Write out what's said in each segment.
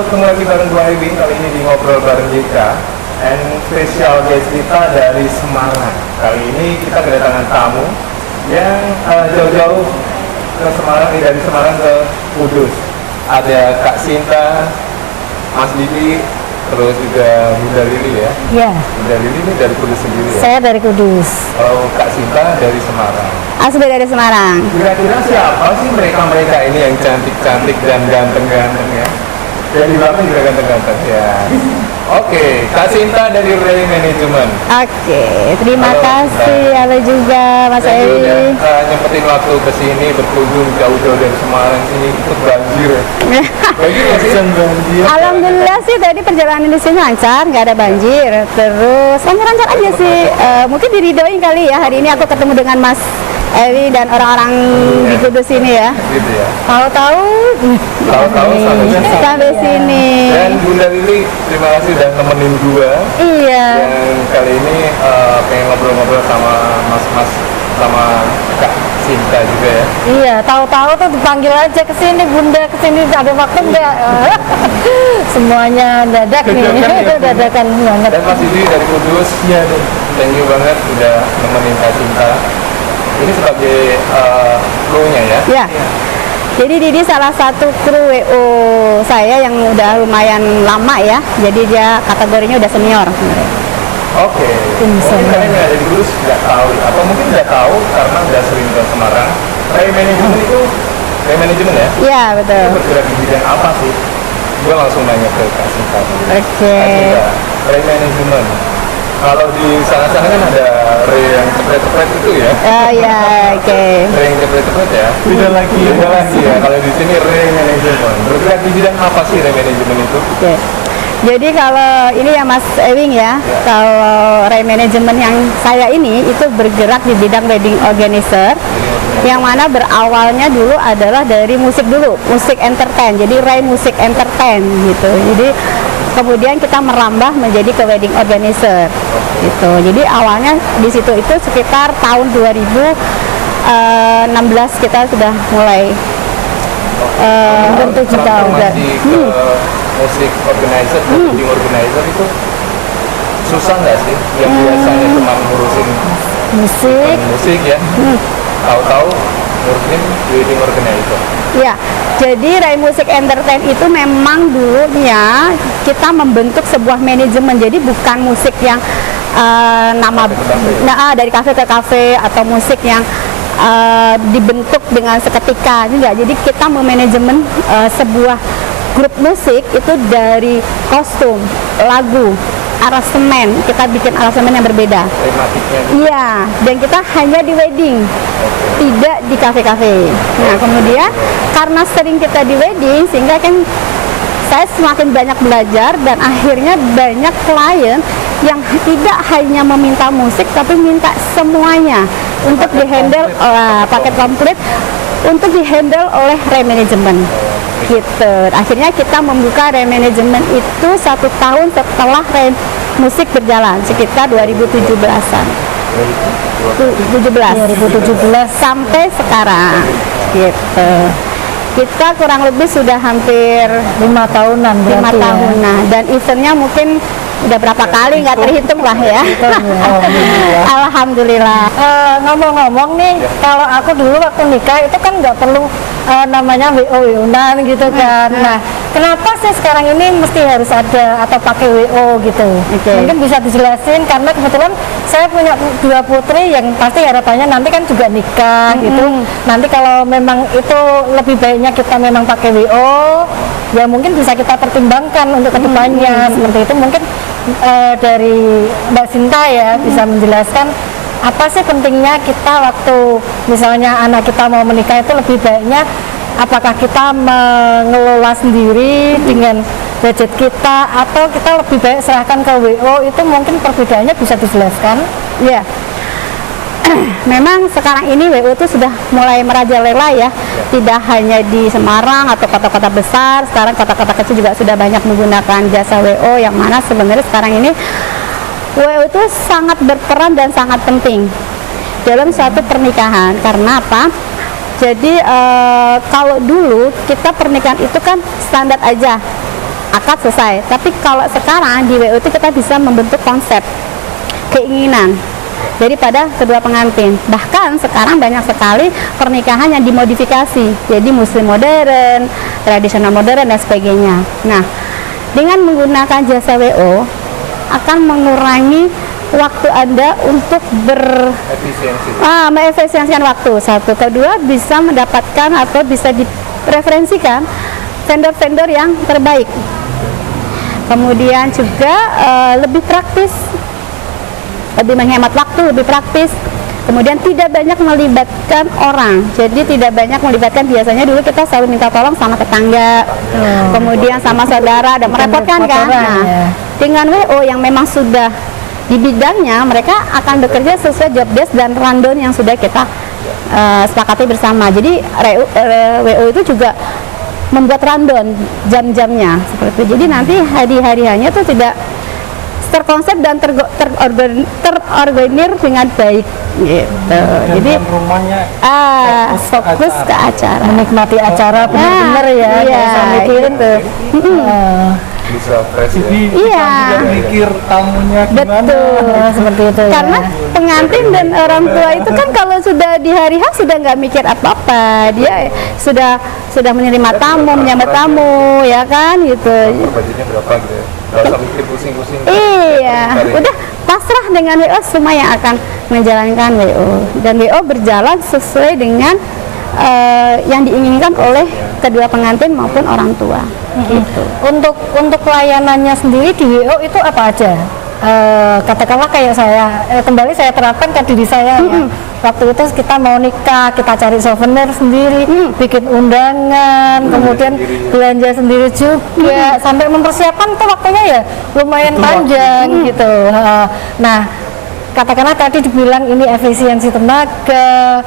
halo, ketemu lagi bareng gue Ewing. Kali ini di Ngobrol Bareng JK. And spesial guest kita dari Semarang. Kali ini kita kedatangan tamu yang jauh-jauh ke Semarang, dari Semarang ke Kudus. Ada Kak Sinta, Mas Didi, terus juga Bunda Lili ya? Iya. Bunda Lili ini dari Kudus sendiri ya? Saya dari Kudus. Kalau Kak Sinta dari Semarang. Asli dari Semarang. Kira-kira siapa sih mereka-mereka ini yang cantik-cantik dan ganteng-ganteng ya? Ya di belakang juga ganteng-ganteng ya. Oke, Kak Sinta dari Ray Management. Oke, terima Halo, kasih. Sinta. Halo juga Mas Thank you udah Ewi. nyempetin waktu ke sini, berkunjung jauh-jauh dari Semarang sini ikut banjir. Banjir nggak sih? Banjir. Alhamdulillah sih tadi perjalanan di sini lancar, nggak ada banjir. Terus lancar-lancar aja sih. Mungkin diridoin kali ya, hari ini aku ketemu dengan Mas Ewi dan orang-orang di Kudus ini ya. Gitu ya. Tahu-tahu sampai sini. Dan Bunda Lili, terima kasih udah nemenin gua. Iya. Yang kali ini pengen ngobrol-ngobrol sama mas-mas sama Kak Sinta juga ya. Iya, tahu-tahu tuh dipanggil aja ke sini, Bunda ke sini, ada waktu enggak? Semuanya dadak nih, dadakan banget. Dan Mas Didi dari Kudus, ya, thank you banget udah nemenin Kak Sinta. Ini sebagai kru-nya ya? Ya. Jadi Didi salah satu kru WO saya yang udah lumayan lama ya. Jadi dia kategorinya udah senior. Oke. Mungkin kalian yang ada di Kudus nggak tahu, atau mungkin nggak tahu karena udah sering ke Semarang. Ray Management itu, Ray Management ya? Iya, betul. Itu bergerak di bidang apa sih? Gue langsung nanya ke Kak Sinta. Oke. Kak Sinta, Ray Management. Kalau di sana-sana kan ada Ray yang cepet-cepet itu ya? Iya, oke. Ray yang cepet-cepet ya? Beda lagi ya. Kalau di sini Ray Management. Bergerak di bidang apa sih Ray Management itu? Oke. Jadi kalau ini ya Mas Ewing ya, kalau Ray Management yang saya ini itu bergerak di bidang wedding organizer, yang mana berawalnya dulu adalah dari musik dulu, musik entertain. Jadi Ray Music Entertain gitu. Jadi kemudian kita merambah menjadi ke wedding organizer gitu. Jadi awalnya di situ itu sekitar tahun 2016 kita sudah mulai bentuk kita udah. Musik organizer, wedding organizer itu susah nggak sih? Yang biasanya cuma ngurusin musik ya, tahu-tahu ngurusin wedding organizer. Ya, jadi Ray Music Entertain itu memang dulunya kita membentuk sebuah manajemen. Jadi bukan musik yang dari kafe ke kafe atau musik yang dibentuk dengan seketika. Enggak. Jadi kita memanajemen sebuah grup musik itu dari kostum, lagu, aransemen. Kita bikin aransemen yang berbeda. Tematiknya. Iya, dan kita hanya di wedding, tidak di kafe-kafe. Nah, kemudian karena sering kita di wedding, sehingga kan saya semakin banyak belajar dan akhirnya banyak klien yang tidak hanya meminta musik, tapi minta semuanya untuk dihandle paket komplit untuk dihandle oleh Ray Management. Gitu. Akhirnya kita membuka Ray Management itu 1 tahun setelah Ray Musik berjalan, sekitar 2017-an. 2017 sampai sekarang. Gitu. Kita kurang lebih sudah hampir 5 tahunan. 5 tahunan. Dan eventnya mungkin udah berapa kali nggak terhitung lah ya. Alhamdulillah. Ngomong-ngomong nih, kalau aku dulu waktu nikah itu kan nggak perlu namanya WO-WO-nan gitu kan. Nah, kenapa sih sekarang ini mesti harus ada atau pakai WO gitu? Mungkin bisa dijelasin, karena kebetulan saya punya 2 putri yang pasti harapannya nanti kan juga nikah gitu. Nanti kalau memang itu lebih baiknya kita memang pakai WO, ya mungkin bisa kita pertimbangkan untuk kedepannya. Seperti itu mungkin dari Mbak Sinta ya bisa menjelaskan apa sih pentingnya kita waktu misalnya anak kita mau menikah itu lebih baiknya apakah kita mengelola sendiri dengan budget kita atau kita lebih baik serahkan ke WO, itu mungkin perbedaannya bisa dijelaskan? Ya. Memang sekarang ini WO itu sudah mulai merajalela ya, tidak hanya di Semarang atau kota-kota besar, sekarang kota-kota kecil juga sudah banyak menggunakan jasa WO, yang mana sebenarnya sekarang ini WO itu sangat berperan dan sangat penting dalam suatu pernikahan. Karena apa? Jadi kalau dulu kita pernikahan itu kan standar aja, akad selesai. Tapi kalau sekarang di WO itu kita bisa membentuk konsep keinginan daripada kedua pengantin. Bahkan sekarang banyak sekali pernikahan yang dimodifikasi, jadi muslim modern, tradisional modern dan sebagainya. Nah, dengan menggunakan jasa WO akan mengurangi waktu Anda untuk mengefisiensikan waktu. Satu, kedua bisa mendapatkan atau bisa direferensikan vendor-vendor yang terbaik. Kemudian juga lebih praktis, lebih menghemat waktu, lebih praktis. Kemudian tidak banyak melibatkan orang, jadi tidak banyak melibatkan. Biasanya dulu kita selalu minta tolong sama tetangga, kemudian sama saudara, dan merepotkan kan. Nah, dengan WO yang memang sudah di bidangnya, mereka akan bekerja sesuai job desk dan rundown yang sudah kita sepakati bersama. Jadi WO itu juga membuat rundown jam-jamnya seperti itu. Jadi nanti hari-harinya tuh tidak terkonsep dan terorganisir dengan baik gitu. Jadi rumahnya fokus ke acara, menikmati acara benar-benar ya, iya, mikirin gitu. bisa fresh ya. Iya, Juga mikir tamunya gimana. betul. seperti itu ya. Karena pengantin dan orang tua itu kan kalau sudah di hari H sudah nggak mikir apa-apa, dia sudah menerima tamu, menyambut tamu, ya kan gitu. Budgetnya berapa gitu ya? Nggak usah mikir pusing-pusing. Iya, udah pasrah dengan WO, semua yang akan menjalankan WO, dan WO berjalan sesuai dengan yang diinginkan oleh kedua pengantin maupun orang tua. Gitu. Untuk pelayanannya sendiri di WO itu apa aja? Katakanlah kayak saya, kembali saya terapkan ke diri saya ya. Waktu itu kita mau nikah, kita cari souvenir sendiri, bikin undangan, kemudian belanja sendiri juga, sampai mempersiapkan tuh waktunya ya lumayan panjang gitu. Nah, katakanlah tadi dibilang ini efisiensi tenaga,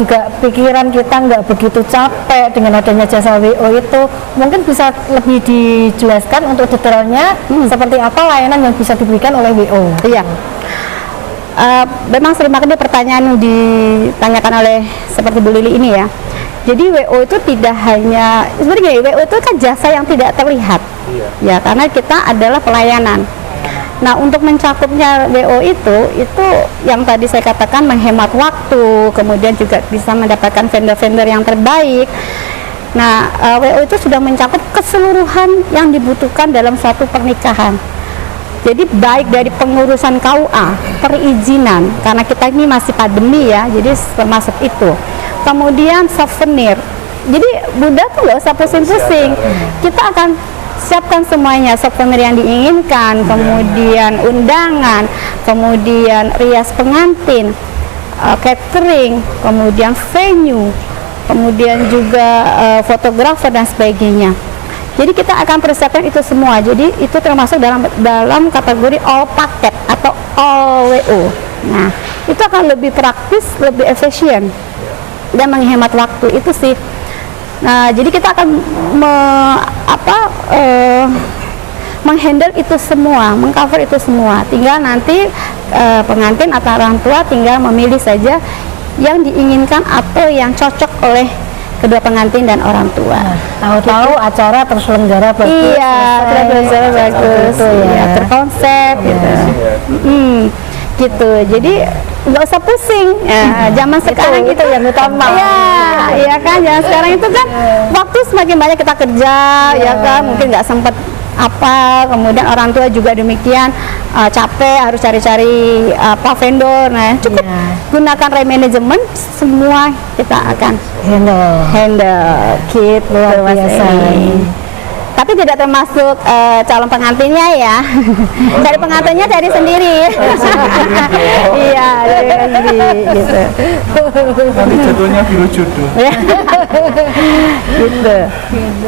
juga pikiran kita nggak begitu capek dengan adanya jasa WO itu. Mungkin bisa lebih dijelaskan untuk detailnya seperti apa layanan yang bisa diberikan oleh WO. Iya. Memang sering banget pertanyaan yang ditanyakan oleh seperti Bu Lili ini ya. Jadi WO itu tidak hanya, sebenarnya WO itu kan jasa yang tidak terlihat. Ya, karena kita adalah pelayanan. Nah, untuk mencakupnya WO itu yang tadi saya katakan menghemat waktu, kemudian juga bisa mendapatkan vendor-vendor yang terbaik. Nah, WO itu sudah mencakup keseluruhan yang dibutuhkan dalam suatu pernikahan. Jadi baik dari pengurusan KUA, perizinan, karena kita ini masih pandemi ya, jadi termasuk itu. Kemudian souvenir. Jadi Bunda tuh nggak usah pusing-pusing. Kita akan siapkan semuanya, souvenir yang diinginkan, kemudian undangan, kemudian rias pengantin, catering, kemudian venue, kemudian juga fotografer dan sebagainya. Jadi kita akan persiapkan itu semua. Jadi itu termasuk dalam kategori all paket atau all WO. Nah, itu akan lebih praktis, lebih efisien dan menghemat waktu itu sih. Nah, jadi kita akan menghandle itu semua, mengcover itu semua. Tinggal nanti pengantin atau orang tua tinggal memilih saja yang diinginkan atau yang cocok oleh kedua pengantin dan orang tua. Tahu-tahu acara terselenggara bagus. Iya, terselenggara bagus, ya, terkonsep gitu. Gitu. Jadi nggak usah pusing. Ya, zaman sekarang itu yang utama. Iya kan. Zaman sekarang itu kan waktu semakin banyak kita kerja, ya kan. Mungkin nggak sempat kemudian orang tua juga demikian, capek harus cari-cari vendor. Nah, cukup gunakan remanajemen, semua kita akan handle gitu. Luar biasa. Tapi tidak termasuk calon pengantinnya ya. Dari pengantinnya dari sendiri. Iya, dari sendiri gitu. Nanti judulnya biru jodoh. Gitu.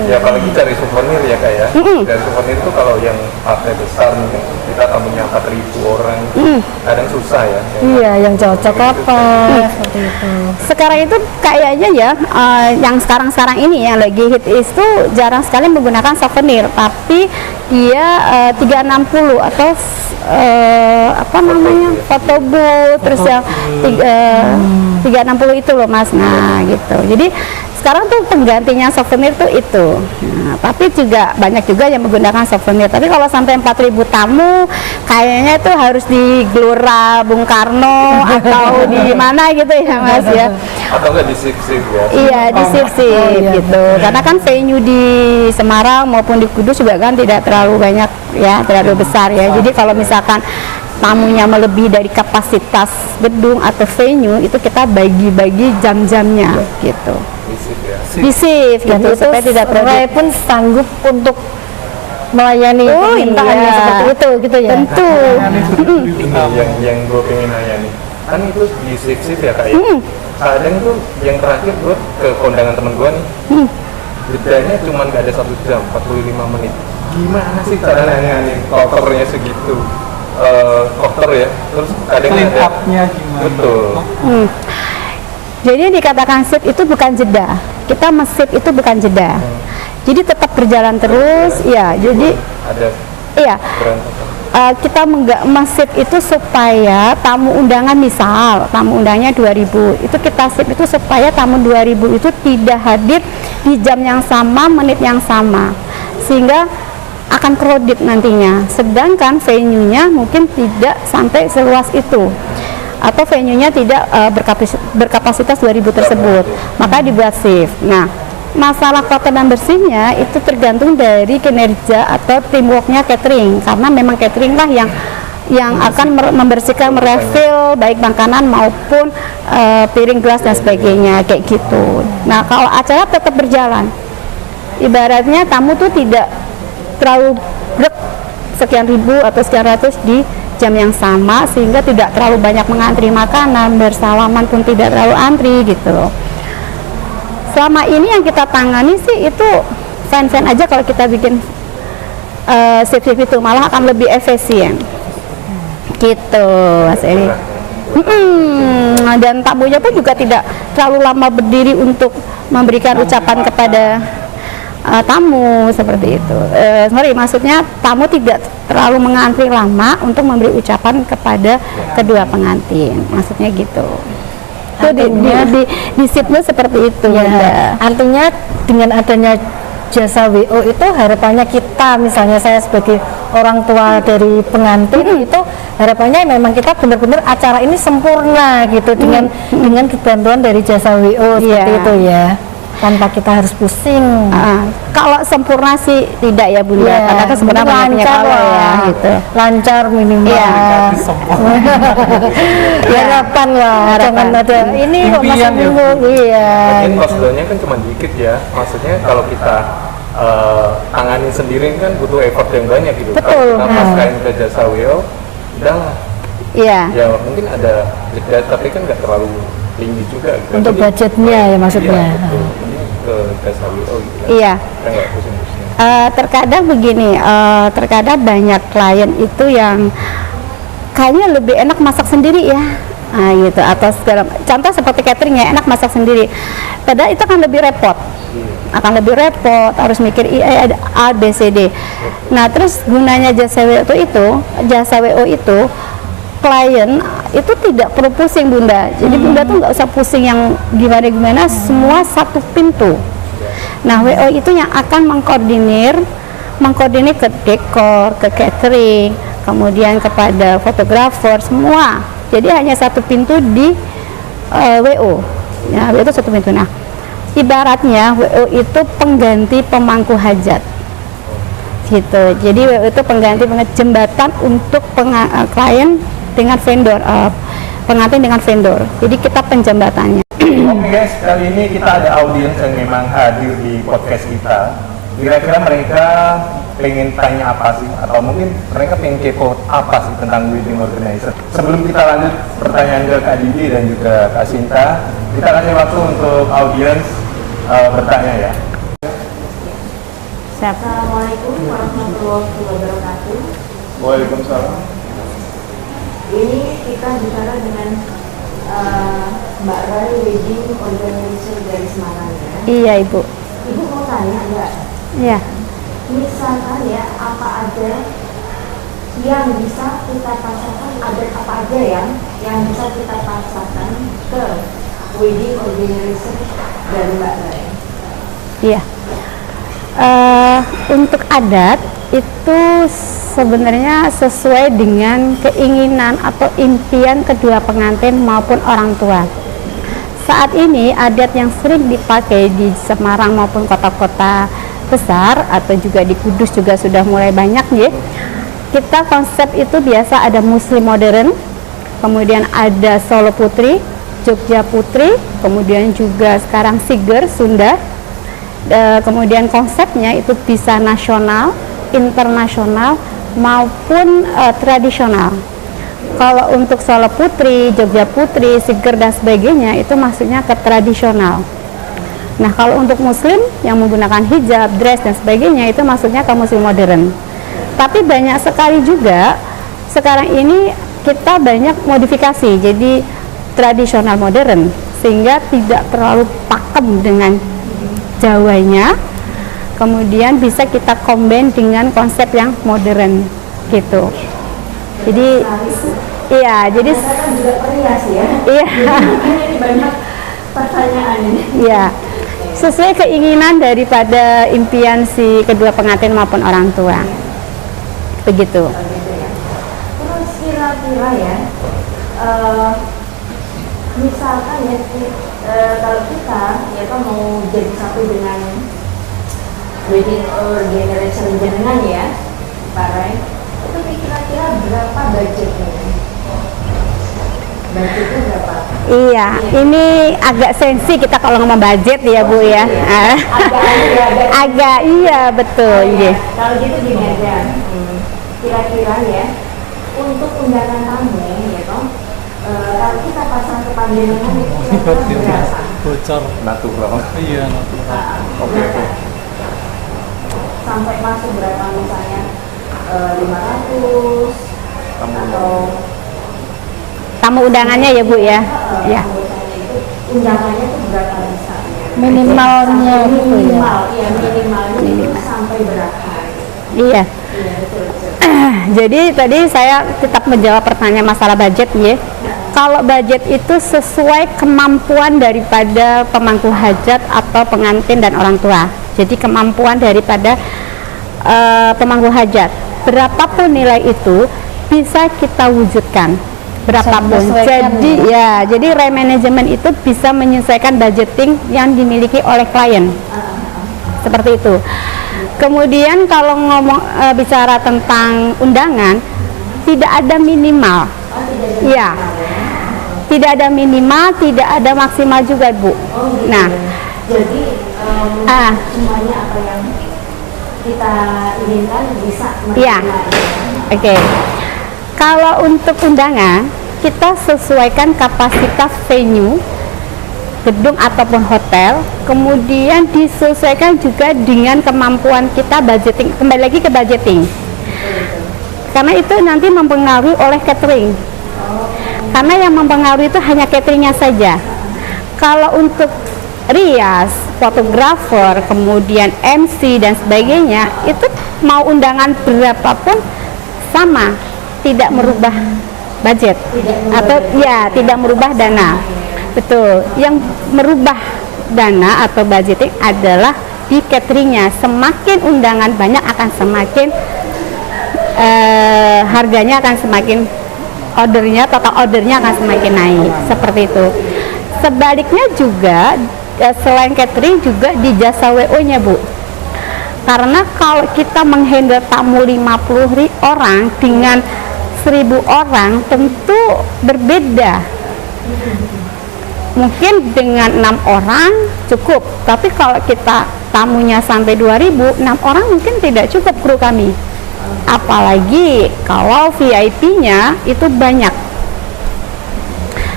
Ya apalagi cari souvenir ya Kak ya. Dari souvenir itu kalau yang partai besar nih, kita tamunya 4.000 orang, kadang susah ya. Iya, yang cocok apa seperti itu. Sekarang itu kayaknya ya, yang sekarang ini yang lagi hit itu jarang sekali menggunakan souvenir, tapi dia 360 atau foto booth, terus yang 360 itu loh Mas. Nah gitu. Jadi Sekarang tuh penggantinya souvenir tuh itu. Nah, tapi juga banyak juga yang menggunakan souvenir. Tapi kalau sampai 4.000 tamu, kayaknya itu harus di Gelora Bung Karno atau di mana gitu ya Mas ya. Atau enggak di sip-sip ya? Iya, di sip-sip gitu. Karena kan venue di Semarang maupun di Kudus juga kan tidak terlalu banyak ya, terlalu besar ya. Jadi kalau misalkan tamunya melebihi dari kapasitas gedung atau venue, itu kita bagi-bagi jam-jamnya gitu. Di shift gitu, supaya tidak Rai pun sanggup untuk melayani permintaannya seperti itu gitu ya. Tentu. Yang gue pengen nanya nih, kan itu di shift ya Kak ya? Kadang tuh yang terakhir gue ke kondangan temen gue nih, jedanya cuma gak ada 1 jam, 45 menit. Gimana sih cara nanya nih kotornya segitu? Kotor ya, terus kadang ada up-nya gimana? Betul. Jadi dikatakan shift itu bukan jeda. Kita men-shift itu bukan jeda. Jadi tetap berjalan terus, ya. Jadi Ada iya. berantakan. Kita men-shift itu supaya tamu undangan, misal tamu undangannya 2.000, itu kita shift itu supaya tamu 2.000 itu tidak hadir di jam yang sama, menit yang sama, sehingga akan crowded nantinya. Sedangkan venue-nya mungkin tidak sampai seluas itu, atau venue-nya tidak berkapasitas 2.000 tersebut, maka dibuat shift. Nah, masalah kotor dan bersihnya itu tergantung dari kinerja atau teamworknya catering, karena memang catering lah yang akan membersihkan, merefill baik makanan maupun piring gelas dan sebagainya kayak gitu. Nah, kalau acara tetap berjalan, ibaratnya tamu tuh tidak terlalu sekian ribu atau sekian ratus di jam yang sama, sehingga tidak terlalu banyak mengantri makanan, bersalaman pun tidak terlalu antri gitu loh. Selama ini yang kita tangani sih itu fan-fan aja, kalau kita bikin shift-shift itu malah akan lebih efisien gitu Mas Eli. Dan tamunya pun juga tidak terlalu lama berdiri untuk memberikan ucapan kepada tamu seperti itu. Sorry, maksudnya tamu tidak terlalu mengantri lama untuk memberi ucapan kepada kedua pengantin, maksudnya gitu. Itu di shiftnya seperti itu ya. Artinya dengan adanya jasa WO itu harapannya kita, misalnya saya sebagai orang tua dari pengantin, itu harapannya memang kita benar-benar acara ini sempurna gitu dengan kebantuan dari jasa WO seperti itu ya, tanpa kita harus pusing. Kalau sempurna sih tidak ya Bunda, karena kan sebenarnya lancar ya gitu. Lancar minimal. Harapan lah, jangan ada ini kok masih bingung. Iya. Mungkin cost-nya kan cuma dikit ya. Maksudnya kalau kita tanganin sendiri kan butuh effort yang banyak gitu. Betul. Kalau kita pascain ke jasa WO, udah Iya. ya mungkin ada jeda, tapi kan nggak terlalu tinggi juga gitu. Untuk Jadi, budgetnya ya maksudnya. Iya, betul. Ini ke jasa WO gitu kan. Iya. Kita nggak pusing-pusing. Terkadang begini, terkadang banyak klien itu yang kayaknya lebih enak masak sendiri ya, gitu, atau segala contoh seperti catering ya, enak masak sendiri, padahal itu akan lebih repot, harus mikir ada A, B, C, D. Nah, terus gunanya jasa WO itu klien itu tidak perlu pusing Bunda, jadi Bunda tuh nggak usah pusing yang gimana-gimana, semua satu pintu. Nah, WO itu yang akan mengkoordinir ke dekor, ke catering, kemudian kepada fotografer, semua. Jadi hanya satu pintu di WO. Ya, WO itu satu pintu. Nah, ibaratnya WO itu pengganti pemangku hajat. Gitu. Jadi WO itu pengganti jembatan untuk klien dengan vendor, pengantin dengan vendor. Jadi kita penjembatannya. Oke guys, kali ini kita ada audiens yang memang hadir di podcast kita. Kira-kira mereka pengen tanya apa sih? Atau mungkin mereka pengen kepo apa sih tentang wedding organizer? Sebelum kita lanjut pertanyaan ke Kak Didi dan juga Kak Sinta, kita kasih waktu untuk audiens bertanya ya. Assalamualaikum warahmatullahi wabarakatuh. Waalaikumsalam. Ini kita bicara dengan Mbak Rai, wedding organizer dari Semarang ya. Iya Ibu. Ibu mau tanya Mbak, Iya. misalkan ya apa aja yang bisa kita pasarkan, ada apa aja yang bisa kita pasarkan ke wedding organizer dari Mbak Rai? Iya. Untuk adat itu sebenarnya sesuai dengan keinginan atau impian kedua pengantin maupun orang tua. Saat ini adat yang sering dipakai di Semarang maupun kota-kota besar atau juga di Kudus juga sudah mulai banyak ya. Kita konsep itu biasa ada Muslim modern, kemudian ada Solo Putri, Jogja Putri, kemudian juga sekarang Siger Sunda. Kemudian konsepnya itu bisa nasional, internasional maupun tradisional. Kalau untuk Solo Putri, Jogja Putri, Siger dan sebagainya itu maksudnya ke tradisional. Nah, kalau untuk muslim yang menggunakan hijab, dress dan sebagainya itu maksudnya ke muslim modern. Tapi banyak sekali juga sekarang ini kita banyak modifikasi jadi tradisional modern sehingga tidak terlalu pakem dengan Jawanya. Kemudian bisa kita combine dengan konsep yang modern gitu. Jadi iya, jadi kan juga perias ya. iya. Ini banyak pertanyaan ini. Iya. Sesuai keinginan daripada impian si kedua pengantin maupun orang tua. Begitu. Gitu ya. Terus kira-kira ya, misalkan ya kalau kita ya kan mau jadi satu dengan wedding organization jenengan ya, Pak Ray, itu kira-kira berapa budgetnya? Budgetnya berapa? Iya, ini agak sensi kita kalau ngomong budget ya Bu ya. Agak iya betul. Iya. Kalau gitu gini aja, kira-kira ya untuk undangan tamu ya toh, kalau kita pasang ke panjenengan itu kira-kira berapa? Bocor. Natural. Iya, natural. Oke. Sampai masuk berapa misalnya 500 atau Tamu undangannya ya Bu ya. Ya. undangannya itu berapa misalnya? Minimalnya gitu ya. Minimal, iya minimalnya itu sampai berapa? Iya. Iya betul. Jadi tadi saya tetap menjawab pertanyaan masalah budget ya. Kalau budget itu sesuai kemampuan daripada pemangku hajat atau pengantin dan orang tua. Jadi kemampuan daripada pemangku hajat. Berapapun nilai itu bisa kita wujudkan. Berapapun. Jadi ya, jadi remanagement itu bisa menyesuaikan budgeting yang dimiliki oleh klien. Seperti itu. Kemudian kalau ngomong bicara tentang undangan, tidak ada minimal. Iya. Tidak ada minimal, tidak ada maksimal juga, Bu. Nah, Jadi semuanya apa yang kita inginkan bisa iya. menerima. Oke. Kalau untuk undangan, kita sesuaikan kapasitas venue, gedung ataupun hotel, kemudian disesuaikan juga dengan kemampuan kita budgeting. Kembali lagi ke budgeting. Karena itu nanti mempengaruhi oleh catering. Karena yang mempengaruhi itu hanya cateringnya saja. Kalau untuk rias, fotografer, kemudian MC dan sebagainya, itu mau undangan berapapun sama, tidak merubah budget atau ya tidak merubah dana. Betul. Yang merubah dana atau budgeting adalah di cateringnya. Semakin undangan banyak akan semakin harganya akan semakin ordernya, total ordernya akan semakin naik, seperti itu. Sebaliknya juga selain catering juga di jasa WO-nya, Bu. Karena kalau kita menghandle tamu 50 orang dengan 1000 orang tentu berbeda. Mungkin dengan 6 orang cukup, tapi kalau kita tamunya sampai 2000, 6 orang mungkin tidak cukup kru kami. Apalagi kalau VIP-nya itu banyak.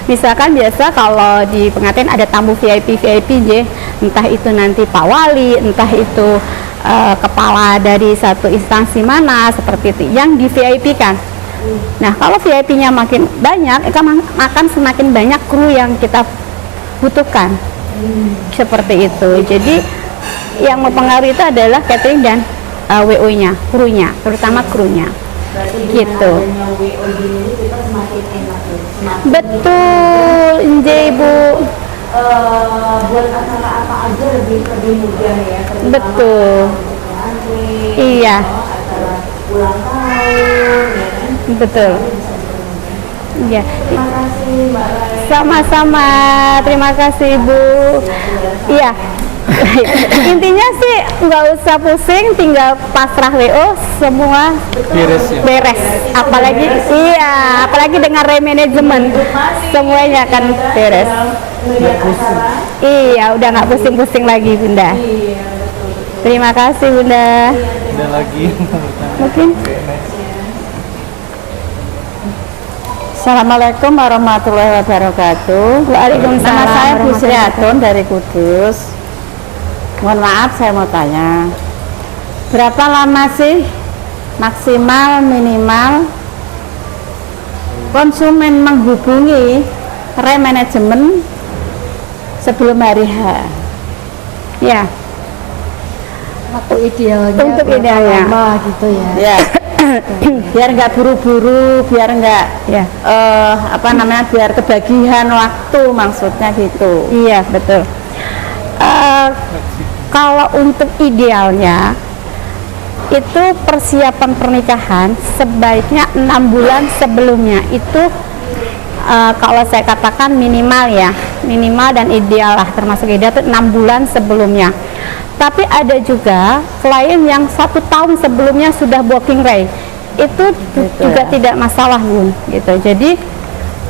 Misalkan biasa kalau di pengantin ada tamu VIP entah itu nanti Pak Wali, entah itu kepala dari satu instansi mana, seperti itu yang di VIP kan. Nah, kalau VIP-nya makin banyak, akan semakin banyak kru yang kita butuhkan. Seperti itu. Jadi yang mempengaruhi itu adalah catering dan WO-nya, krunya, terutama krunya. Berarti gitu. dengan adanya WO gini kita semakin enak ya. Semakin Betul, Nje, Bu. buat acara apa aja lebih mudah ya. Terutama Betul. antri, Iya. acara ulang tahun, ya kan? Betul. Bisa dipermudah. Iya. Terima kasih Mbak Rai. Sama-sama. Terima kasih Ibu. Iya. Intinya sih nggak usah pusing, tinggal pasrah WO, semua Beres ya. beres. Apalagi dengan remanajemen, semuanya akan beres. Melihat acara. Iya, udah nggak pusing-pusing lagi Bunda. Iya, betul. Terima kasih Bunda. Ada lagi. Mungkin. Oke, next. Assalamualaikum warahmatullahi wabarakatuh. Waalaikumsalam Nama saya Bu Sri warahmatullahi Atun dari Kudus. Mohon maaf, saya mau tanya, berapa lama sih maksimal minimal konsumen menghubungi remanajemen sebelum hari H? Ya, Waktu idealnya Untuk berapa idealnya. lama gitu ya. Ya, biar nggak buru-buru, biar nggak ya, biar kebagian waktu, maksudnya gitu. iya betul. Kalau untuk idealnya itu persiapan pernikahan sebaiknya 6 bulan sebelumnya itu kalau saya katakan minimal ya, minimal dan ideal lah, termasuk ideal itu 6 bulan sebelumnya. Tapi ada juga klien yang 1 tahun sebelumnya sudah booking Ray, itu juga tidak masalah Bun, gitu. Jadi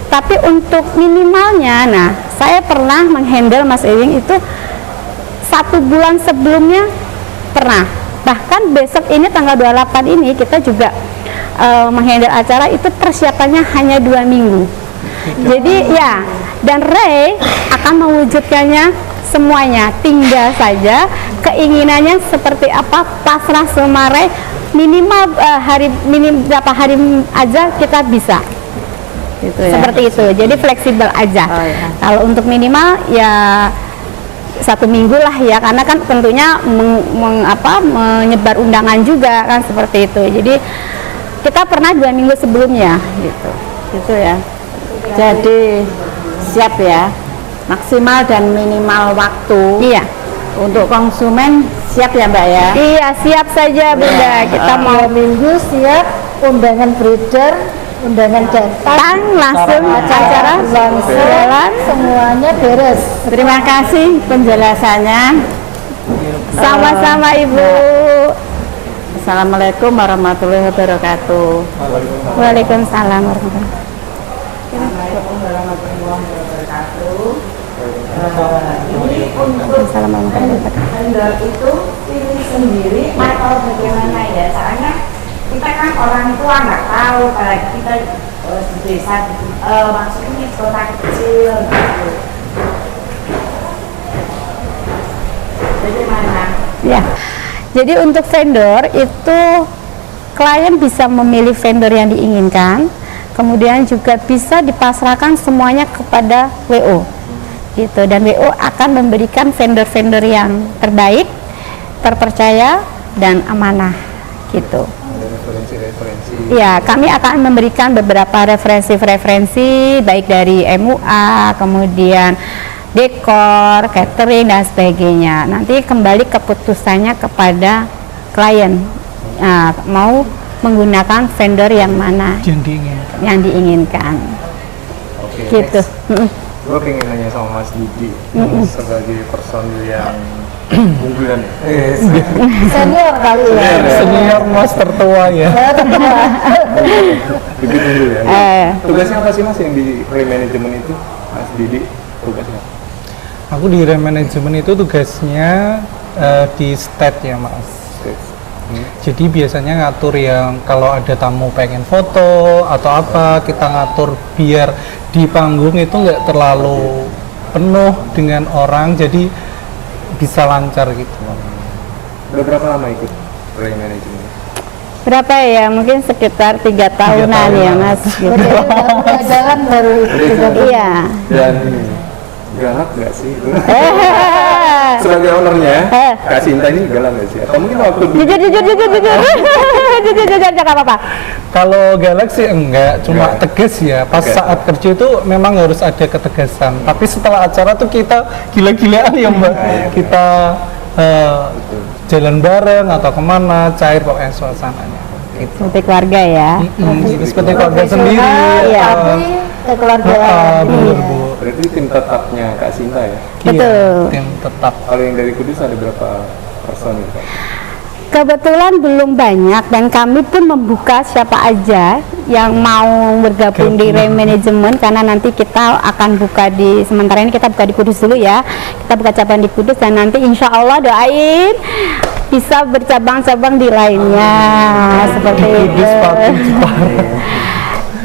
tapi untuk minimalnya, nah saya pernah menghandle Mas Ewing itu 1 bulan sebelumnya pernah, bahkan besok ini tanggal 28 ini kita juga menghandle acara itu persiapannya hanya 2 minggu. Jadi ya, dan Ray akan mewujudkannya semuanya, tinggal saja keinginannya seperti apa, pasrah sama Ray, minimal berapa hari aja kita bisa. Gitu ya. Seperti itu, jadi fleksibel aja. Oh, ya. Kalau untuk minimal ya 1 minggu lah ya, karena kan tentunya menyebar undangan juga kan, seperti itu. Jadi kita pernah 2 minggu sebelumnya gitu. Gitu ya. Jadi siap ya, maksimal dan minimal waktu. Iya, Untuk konsumen siap ya Mbak ya. iya siap saja Bunda. Kita mau 2 minggu siap, undangan beredar, undangan datang, tang langsung acara jalan. semuanya beres. Terima kasih penjelasannya. Sama-sama Ibu. Assalamualaikum warahmatullahi wabarakatuh. Waalaikumsalam warahmatullahi Waalaikumsalam warahmatullahi wabarakatuh. Vendor itu pilih sendiri atau bagaimana ya? Soalnya kita kan orang tua nggak tahu, apalagi kita di desa, maksudnya di kota kecil gitu. Bagaimana? Ya, jadi untuk vendor itu klien bisa memilih vendor yang diinginkan, kemudian juga bisa dipasrahkan semuanya kepada WO, gitu. Dan WO akan memberikan vendor-vendor yang terbaik, terpercaya dan amanah, gitu. Ada referensi-referensi. Ya, kami akan memberikan beberapa referensi baik dari MUA, kemudian dekor, catering dan sebagainya. Nanti kembali keputusannya kepada klien. Nah, mau menggunakan vendor yang mana yang diinginkan. Oke, Gitu. Gue pengen nanya sama Mas Didi sebagai personil yang unggulan. Senior kali ya. Senior mas tertua ya. Begitu dulu ya. Tugasnya apa sih Mas yang di remanajemen itu, Mas Didi? Tugasnya? Aku di remanajemen itu tugasnya di state ya Mas. Jadi biasanya ngatur yang kalau ada tamu pengen foto atau apa, kita ngatur biar di panggung itu nggak terlalu penuh dengan orang, jadi bisa lancar gitu. Udah berapa lama ikut remanajemen? Berapa ya? Mungkin sekitar 3 tahunan ya Mas. Gitu. Udah jalan baru Iya. Dan galak nggak sih? sebagai ownernya, Eh. Kak Sinta ini galak nggak sih? Atau mungkin waktu dulu Jujur. Jujur, nggak apa-apa. Kalau Galaxy enggak, cuma Enggak. tegas ya. Pas Oke. saat kerja itu memang harus ada ketegasan. Tapi setelah acara tuh kita gila-gilaan ya Mbak. Kita jalan bareng atau kemana, cair pokoknya suasananya. Gitu. Seperti keluarga ya. Jadi seperti keluarga sendiri. Iya. Tapi keluarga Bener Bu. berarti tim tetapnya Kak Sinta ya? Betul. Tim tetap. Kalau yang dari Kudus ada berapa personil Kak? Kebetulan belum banyak dan kami pun membuka siapa aja yang mau bergabung di Ray Management, karena nanti kita akan buka di, sementara ini kita buka di Kudus dulu ya, kita buka cabang di Kudus dan nanti insya Allah doain bisa bercabang-cabang di lainnya seperti itu. Kudus, Pati, Jepara.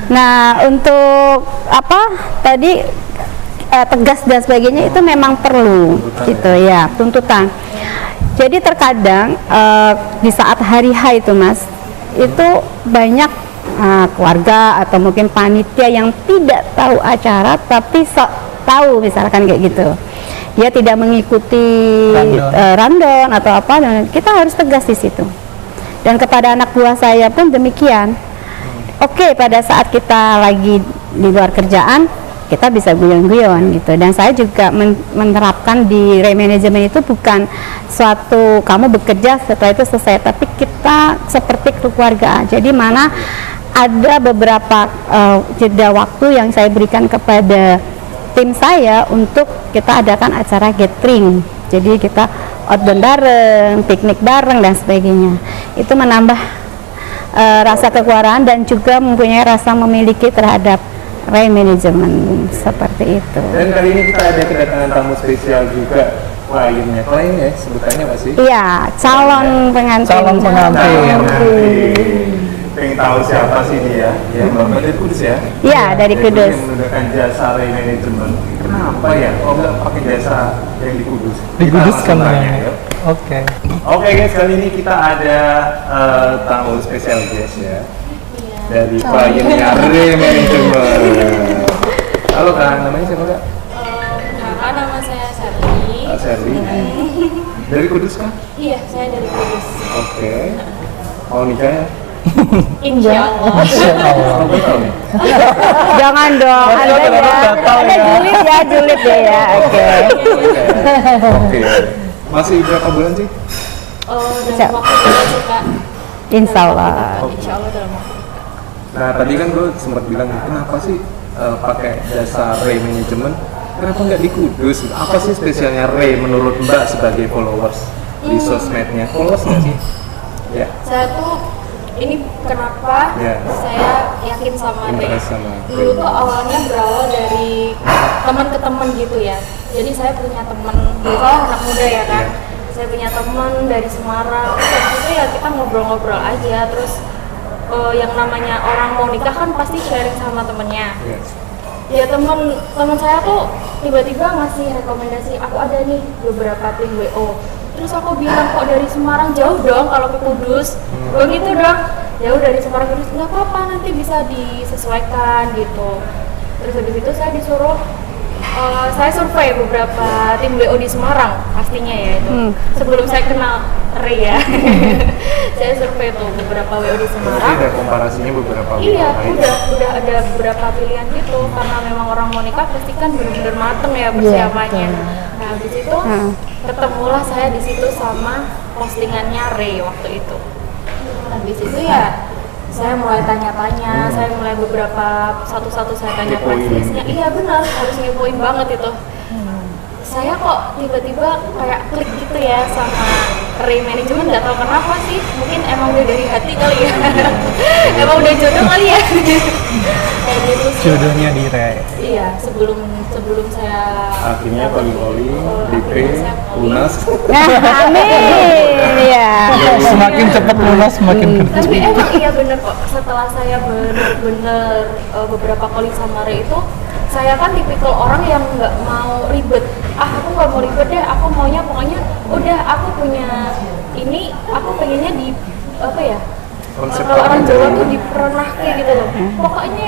Nah untuk apa tadi tegas dan sebagainya itu memang perlu gitu ya, tuntutan. Jadi terkadang di saat hari H itu Mas, itu banyak keluarga atau mungkin panitia yang tidak tahu acara tapi tahu misalkan kayak gitu. Dia tidak mengikuti rundown atau apa, dan kita harus tegas di situ. Dan kepada anak buah saya pun demikian. Oke, pada saat kita lagi di luar kerjaan, kita bisa guyon-guyon gitu. Dan saya juga menerapkan di Ray Management itu bukan suatu kamu bekerja setelah itu selesai, tapi kita seperti keluarga. Jadi mana ada beberapa jeda waktu yang saya berikan kepada tim saya untuk kita adakan acara gathering. Jadi kita outbound bareng, piknik bareng dan sebagainya. Itu menambah rasa kekeluargaan dan juga mempunyai rasa memiliki terhadap Ray Management seperti itu. Dan kali ini kita ada kedatangan tamu spesial juga, kliennya. Klien ya sebutannya apa sih? Iya, calon pengantin. Calon pengantin. Pengen tahu siapa sih dia? Ya, Bapak dari Kudus ya? Iya, dari Kudus. Yang menggunakan jasa Ray Management. Kenapa ya? Kok nggak pakai jasa yang di Kudus? Di Kita Kudus langsung kan tanya, ya. yuk. Oke. Oke guys, kali ini kita ada tamu spesial guys ya. Dari kliennya Ray Management. Halo Kak, namanya siapa Kak? Kakak, nama saya Sherly. Kak Sherly. Dari Kudus Kak? Iya, saya dari Kudus. Oke. Mau nikah ya? Insya Allah. Insya Allah. Oh, betul nih. Jangan dong, Masih Anda ada orang ya. batal Anda ya. julid ya. Oke. Oke. Masih berapa bulan sih? Dalam waktu dekat sih, Kak. Insya Allah. Insya Allah dalam waktu. Nah tadi kan gue sempat bilang kenapa sih pakai jasa Ray Management? Kenapa nggak di Kudus? Apa sih spesialnya Ray menurut Mbak sebagai followers di sosmednya? Followers nggak sih? Ya. Saya tuh ini kenapa Ya. saya yakin sama Ray. Interest sama Dulu tuh awalnya berawal dari teman ke teman gitu ya. Jadi saya punya teman, biasanya anak muda ya kan. Ya. Saya punya teman dari Semarang. Terus habis itu ya kita ngobrol-ngobrol aja. Terus yang namanya orang mau nikah kan pasti sharing sama temennya. Ya. Ya teman saya tuh tiba-tiba ngasih rekomendasi, aku ada nih beberapa tim WO. Terus aku bilang, kok dari Semarang jauh dong kalau ke Kudus. Oh gitu dong, jauh dari Semarang ke Kudus, nggak apa-apa nanti bisa disesuaikan gitu. Terus habis itu saya disuruh, saya survei beberapa tim WO di Semarang pastinya ya itu. Sebelum saya kenal Ray ya, saya survei tuh beberapa WO di Jadi Semarang. ada komparasinya beberapa Iya, lain. udah ada beberapa pilihan gitu, karena memang orang mau nikah pasti kan benar-benar mateng ya persiapannya. Nah, habis itu ketemulah saya di situ sama postingannya Ray waktu itu. Habis itu ya saya mulai tanya-tanya, saya mulai beberapa satu-satu saya tanya Ngepoin. presisnya. Iya benar, harus ngepoin banget itu. Saya kok tiba-tiba kayak klik gitu ya sama Ray Management, nggak tahu kenapa sih, mungkin emang udah dari hati kali ya. Emang udah jodoh kali ya. Kayak gitu sih. Jodohnya di Ray. Iya, sebelum saya Akhirnya calling, DP, lunas. Amin. Iya. Semakin cepat lunas, semakin kerja. Tapi emang iya bener kok, setelah saya bener-bener beberapa kali sama Ray itu, saya kan tipikal orang yang nggak mau ribet. Aku nggak mau ribet deh, aku maunya pokoknya udah aku punya ini, aku pengennya di apa ya, konsep kalau orang kamu Jawa dari- tuh diperenahke gitu loh. Pokoknya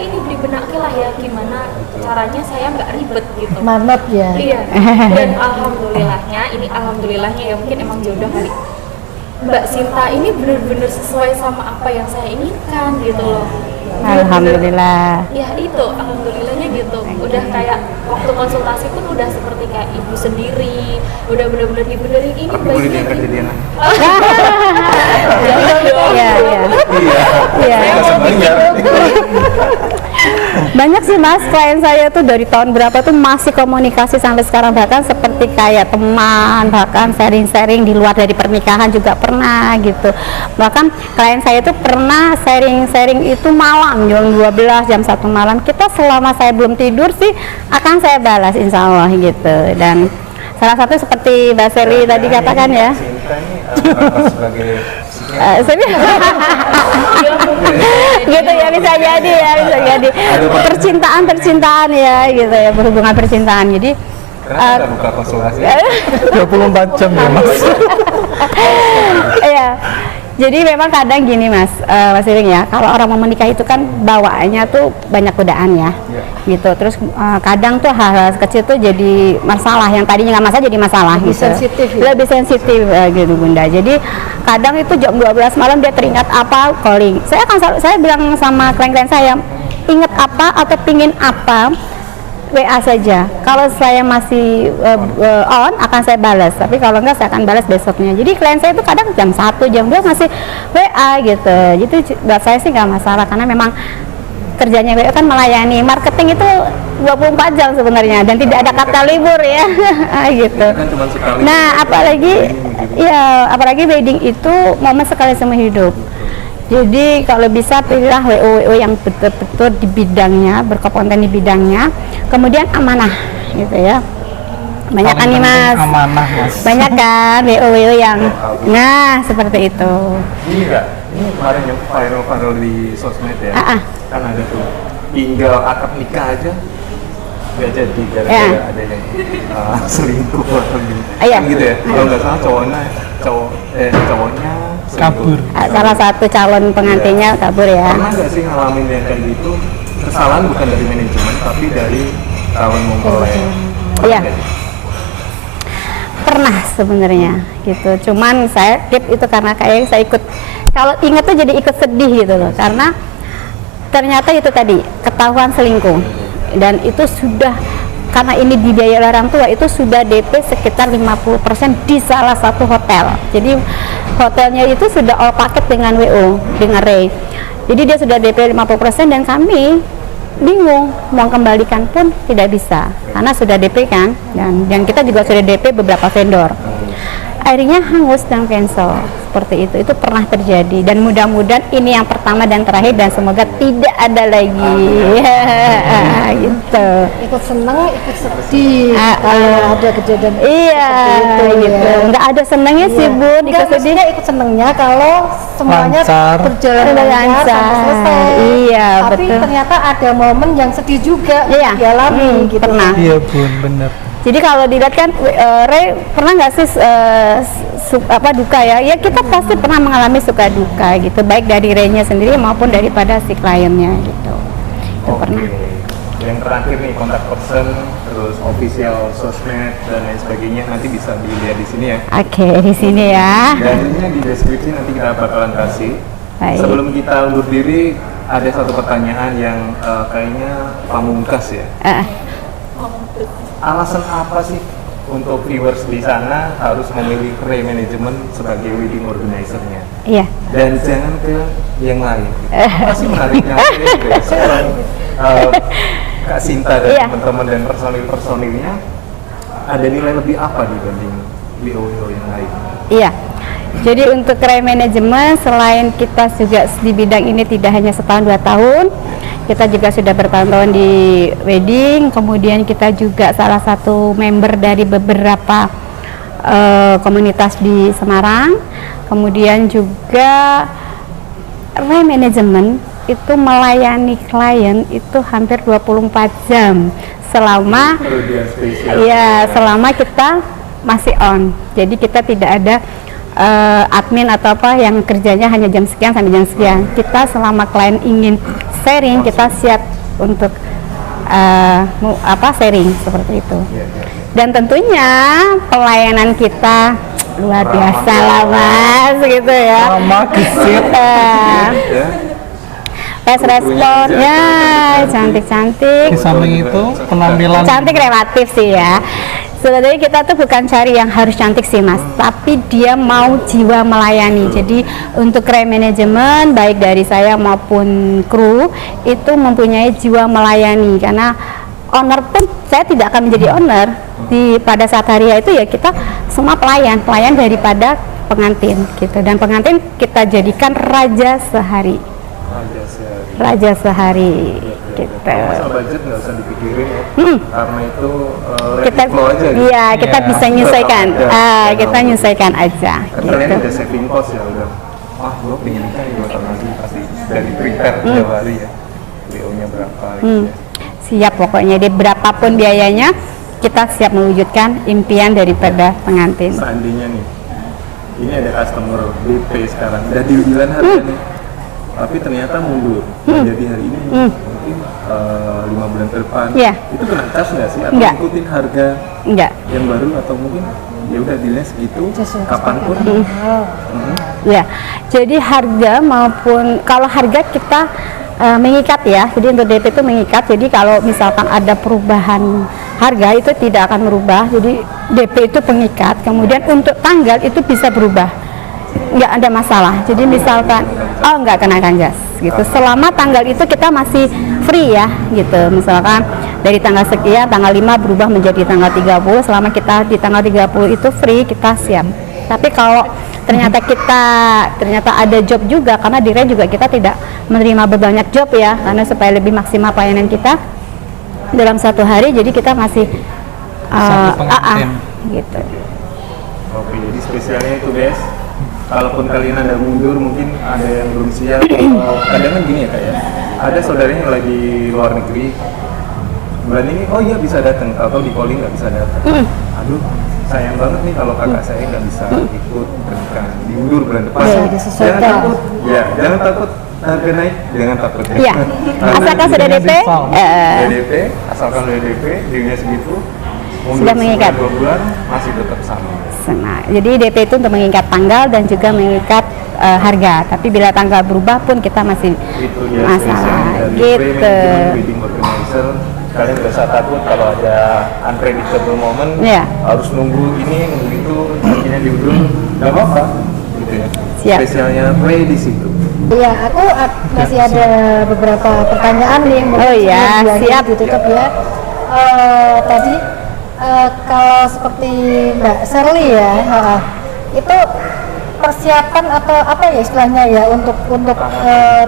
ini dibenake lah ya gimana caranya saya nggak ribet gitu. Manut ya. Iya. Dan alhamdulillahnya ya mungkin emang jodoh kali. Mbak Sinta ini benar-benar sesuai sama apa yang saya inginkan gitu loh. Alhamdulillah. Ya itu, alhamdulillahnya gitu. Udah kayak waktu konsultasi pun udah seperti kayak ibu sendiri. Udah benar-benar dibenerin ini Tapi boleh baiknya diangkat gini. jadi anak. Jangan dong. Iya, iya. Iya. Nggak sebanyak. Banyak sih Mas, klien saya tuh dari tahun berapa tuh masih komunikasi sampai sekarang, bahkan seperti kayak teman, bahkan sharing-sharing di luar dari pernikahan juga pernah gitu. Bahkan klien saya tuh pernah sharing-sharing itu malam jam 12, jam 1 malam. Kita selama saya belum tidur sih akan saya balas insya Allah gitu. Dan salah satu seperti Mbak Seli tadi katakan ya. Cinta ini apa sebagai Gitu ya, bisa jadi ya, bisa jadi percintaan ya gitu ya, berhubungan percintaan. Jadi kenapa kita buka konsultasi? 24 jam ya Mas. iya. Jadi memang kadang gini Mas, Mas Iring ya, kalau orang mau menikah itu kan bawaannya tuh banyak godaan ya, gitu. Terus kadang tuh hal-hal kecil tuh jadi masalah, yang tadinya nggak masalah jadi masalah Lebih gitu. sensitif ya? Lebih sensitif gitu Bunda. Jadi kadang itu jam 12 malam dia teringat apa, calling. Saya bilang sama klien-klien saya, ingat apa atau pingin apa, WA saja. Kalau saya masih on akan saya balas, tapi kalau enggak saya akan balas besoknya. Jadi klien saya itu kadang jam 1, jam 2 masih WA gitu. Jadi buat saya sih nggak masalah, karena memang kerjanya WA kan melayani. Marketing itu 24 jam sebenarnya dan tidak ada kata libur ya. Gitu. Kan cuma sekali. Nah, apalagi wedding itu momen sekali seumur hidup. Jadi kalau bisa pilihlah WO yang betul-betul di bidangnya, berkompeten di bidangnya, kemudian amanah gitu ya. Banyak kan nih Mas, Amanah Mas. banyak kan WO yang, nah seperti itu. Ini enggak, ini kemarin yang viral di sosmed ya. Kan ada tuh tinggal akad nikah aja nggak jadi gara-gara ada yang selingkuh atau gitu. Kan gitu ya. Kalau nggak salah cowoknya selingkuh. Kabur. Salah satu calon pengantinnya kabur ya. Pernah nggak sih ngalamin yang kayak gitu? Kesalahan bukan dari manajemen tapi dari calon mempelai. Iya. Pernah sebenarnya gitu. Cuman saya skip itu karena kayak saya ikut, kalau ingat tuh jadi ikut sedih gitu loh, karena ternyata itu tadi ketahuan selingkuh dan itu sudah, karena ini dibiayai oleh orang tua, itu sudah DP sekitar 50% di salah satu hotel. Jadi hotelnya itu sudah all paket dengan WO, dengan Ray. Jadi dia sudah DP 50% dan kami bingung mau kembalikan pun tidak bisa karena sudah DP kan, dan kita juga sudah DP beberapa vendor. Akhirnya hangus dan cancel seperti itu. Itu pernah terjadi dan mudah-mudahan ini yang pertama dan terakhir dan semoga tidak ada lagi. Gitu. Ikut seneng, ikut sedih kalau ada kejadian Iya, seperti itu gitu. ya. Nggak ada senangnya sih Bun, ikut sedih. Maksudnya ikut senengnya kalau semuanya Lancar. berjalan lancar Lancar. sampai selesai. Iya, Tapi betul. ternyata ada momen yang sedih juga Iya, dialami gitu. pernah. Iya Bun, bener. Jadi kalau dilihat kan Ray pernah nggak sih duka ya? Ya kita pasti pernah mengalami suka duka gitu, baik dari Ray-nya sendiri maupun daripada si kliennya gitu. Itu pernah. Yang terakhir nih kontak person, terus official sosmed dan lain sebagainya nanti bisa dilihat di sini ya. Oke, di sini ya. Dan ini di deskripsi nanti kita bakalan kasih. Baik. Sebelum kita undur diri, ada satu pertanyaan yang kayaknya pamungkas ya. Alasan apa sih untuk viewers di sana harus memilih Ray Management sebagai wedding organizer-nya? Iya. Dan jangan ke yang lain. Apa sih menariknya Ray seorang Kak Sinta dan Iya. teman-teman dan personil-personilnya ada nilai lebih apa dibanding WO yang lain? Iya. Jadi untuk Ray Management selain kita juga di bidang ini tidak hanya setahun 2 tahun, kita juga sudah bertahun-tahun di wedding, kemudian kita juga salah satu member dari beberapa komunitas di Semarang, kemudian juga Ray Management itu melayani klien itu hampir 24 jam selama Kelebihan spesial. ya selama kita masih on. Jadi kita tidak ada admin atau apa yang kerjanya hanya jam sekian sampai jam sekian. Kita selama klien ingin sharing, kita siap untuk sharing seperti itu. Dan tentunya pelayanan kita luar biasa lah Mas, gitu ya. Pas responnya cantik-cantik. Di samping itu penampilan Cantik relatif sih ya. Sebenarnya kita tuh bukan cari yang harus cantik sih Mas, tapi dia mau jiwa melayani. Jadi untuk kru manajemen baik dari saya maupun kru itu mempunyai jiwa melayani, karena owner pun saya tidak akan menjadi owner pada saat hari itu ya, kita semua pelayan daripada pengantin gitu. Dan pengantin kita jadikan raja sehari. Raja sehari gitu. Masalah budget nggak usah dipikirin ya, karena itu Kita flow aja gitu. iya, kita bisa menyesuaikan. Kita menyesuaikan aja Kan kalian gitu. udah saving cost ya, udah gue pengen nikah 2 tahun lagi, pasti dari prepare tiap hari ya, BO-nya berapa gitu ya. Siap pokoknya, di berapapun biayanya kita siap mewujudkan impian daripada pengantin. Seandainya nih, ini ada customer DP sekarang, udah dibilang harganya, tapi ternyata mundur, jadi hari ini mungkin 5 bulan ke depan, Iya. itu kena charge nggak sih? Atau Nggak. ikutin harga Enggak. yang baru, atau mungkin ya udah dealnya segitu, kapanpun? Ya, jadi harga maupun kalau harga kita mengikat ya, jadi untuk DP itu mengikat. Jadi kalau misalkan ada perubahan harga itu tidak akan merubah. Jadi DP itu pengikat. Kemudian untuk tanggal itu bisa berubah, nggak ada masalah. Jadi misalkan nggak kenakan jas gitu. Selama tanggal itu kita masih free ya gitu. Misalkan dari tanggal sekian, tanggal 5 berubah menjadi tanggal 30. Selama kita di tanggal 30 itu free, kita siap. Tapi kalau ternyata ada job juga, karena di Ren juga kita tidak menerima berbanyak job ya, karena supaya lebih maksimal pelayanan kita dalam satu hari, jadi kita masih gitu. Oke, jadi spesialnya itu guys, kalaupun kalian ada mundur, mungkin ada yang belum siap, atau kadang kan gini ya kayak, ada saudaranya yang lagi luar negeri, bulan ini oh iya bisa datang, atau di calling nggak bisa datang. Aduh, sayang banget nih kalau kakak saya nggak bisa ikut pernikahan, diundur bulan depan. Jangan takut, ya jangan takut harga naik, jangan takut ya. Iya, asalkan sudah DP, DP, asalkan sudah DP, dirinya segitu, sudah mengikat 2 bulan masih tetap sama. Nah, jadi DP itu untuk mengikat tanggal dan juga mengikat harga. Tapi bila tanggal berubah pun kita masih Itu dia masalah spesialnya dari gitu. wedding organizer. Kalian nggak usah takut kalau ada unpredictable moment, Iya. harus nunggu ini, nunggu itu, akhirnya diundur, nggak apa-apa, gitu ya. Siap. Spesialnya play di situ. Iya, aku masih ada beberapa pertanyaan nih. Oh iya, siap. Ditutup ya. Tadi kalau seperti Mbak Shirley ya, itu persiapan atau apa ya istilahnya ya untuk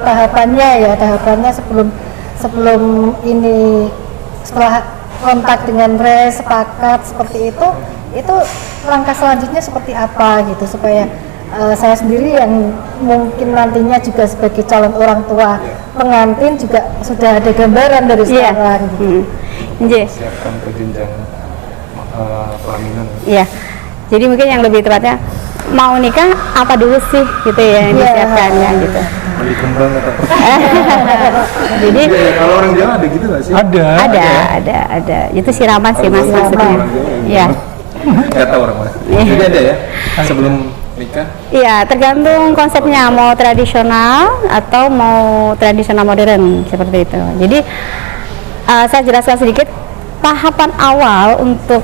tahapannya sebelum ini, setelah kontak dengan Res, sepakat seperti itu langkah selanjutnya seperti apa gitu, supaya saya sendiri yang mungkin nantinya juga sebagai calon orang tua pengantin juga sudah ada gambaran dari sekarang gitu. Siapkan ke jenjang pelaminan. Iya. Jadi mungkin yang lebih tepatnya mau nikah apa dulu sih gitu ya yang disiapkan ya gitu. Beli kembang atau Jadi kalau orang Jawa ada gitu nggak sih? ada. Itu siraman sih Mas maksudnya. Iya. Nggak tahu orang mana. Jadi ada ya sebelum nikah. Iya, tergantung konsepnya, mau tradisional atau mau tradisional modern seperti itu. Jadi saya jelaskan sedikit tahapan awal untuk